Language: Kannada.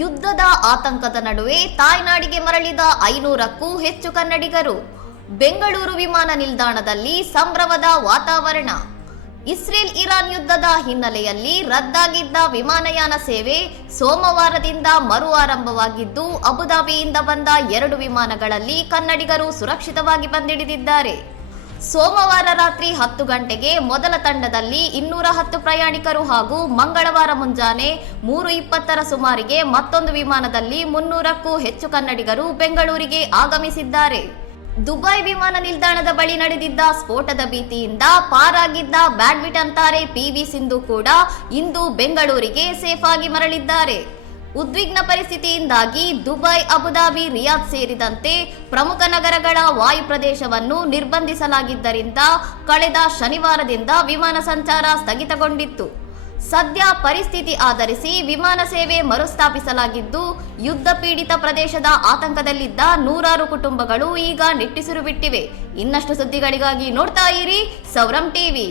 ಯುದ್ಧದ ಆತಂಕದ ನಡುವೆ ತಾಯ್ನಾಡಿಗೆ ಮರಳಿದ 500ಕ್ಕೂ ಹೆಚ್ಚು ಕನ್ನಡಿಗರು. ಬೆಂಗಳೂರು ವಿಮಾನ ನಿಲ್ದಾಣದಲ್ಲಿ ಸಂಭ್ರಮದ ವಾತಾವರಣ. ಇಸ್ರೇಲ್ ಇರಾನ್ ಯುದ್ಧದ ಹಿನ್ನೆಲೆಯಲ್ಲಿ ರದ್ದಾಗಿದ್ದ ವಿಮಾನಯಾನ ಸೇವೆ ಸೋಮವಾರದಿಂದ ಮರು ಆರಂಭವಾಗಿದ್ದು, ಅಬುಧಾಬಿಯಿಂದ ಬಂದ 2 ವಿಮಾನಗಳಲ್ಲಿ ಕನ್ನಡಿಗರು ಸುರಕ್ಷಿತವಾಗಿ ಬಂದಿಳಿದಿದ್ದಾರೆ. ಸೋಮವಾರ ರಾತ್ರಿ 10 ಗಂಟೆಗೆ ಮೊದಲ ತಂಡದಲ್ಲಿ 210 ಪ್ರಯಾಣಿಕರು ಹಾಗೂ ಮಂಗಳವಾರ ಮುಂಜಾನೆ 3:20ರ ಸುಮಾರಿಗೆ ಮತ್ತೊಂದು ವಿಮಾನದಲ್ಲಿ 300ಕ್ಕೂ ಹೆಚ್ಚು ಕನ್ನಡಿಗರು ಬೆಂಗಳೂರಿಗೆ ಆಗಮಿಸಿದ್ದಾರೆ. ದುಬೈ ವಿಮಾನ ನಿಲ್ದಾಣದ ಬಳಿ ನಡೆದಿದ್ದ ಸ್ಫೋಟದ ಭೀತಿಯಿಂದ ಪಾರಾಗಿದ್ದ ಬ್ಯಾಡ್ಮಿಂಟನ್ ತಾರೆ PV ಸಿಂಧು ಕೂಡ ಇಂದು ಬೆಂಗಳೂರಿಗೆ ಸೇಫ್ ಆಗಿ ಮರಳಿದ್ದಾರೆ. ಉದ್ವಿಗ್ನ ಪರಿಸ್ಥಿತಿಯಿಂದಾಗಿ ದುಬೈ, ಅಬುಧಾಬಿ, ರಿಯಾದ್ ಸೇರಿದಂತೆ ಪ್ರಮುಖ ನಗರಗಳ ವಾಯು ಪ್ರದೇಶವನ್ನು ನಿರ್ಬಂಧಿಸಲಾಗಿದ್ದರಿಂದ ಕಳೆದ ಶನಿವಾರದಿಂದ ವಿಮಾನ ಸಂಚಾರ ಸ್ಥಗಿತಗೊಂಡಿತ್ತು. ಸದ್ಯ ಪರಿಸ್ಥಿತಿ ಆಧರಿಸಿ ವಿಮಾನ ಸೇವೆ ಮರುಸ್ಥಾಪಿಸಲಾಗಿದ್ದು, ಯುದ್ಧ ಪೀಡಿತ ಪ್ರದೇಶದ ಆತಂಕದಲ್ಲಿದ್ದ 100 ಕುಟುಂಬಗಳು ಈಗ ನಿಟ್ಟುಸಿರು ಬಿಟ್ಟಿವೆ. ಇನ್ನಷ್ಟು ಸುದ್ದಿಗಳಿಗಾಗಿ ನೋಡ್ತಾ ಇರಿ ಸೌರಂ ಟಿವಿ.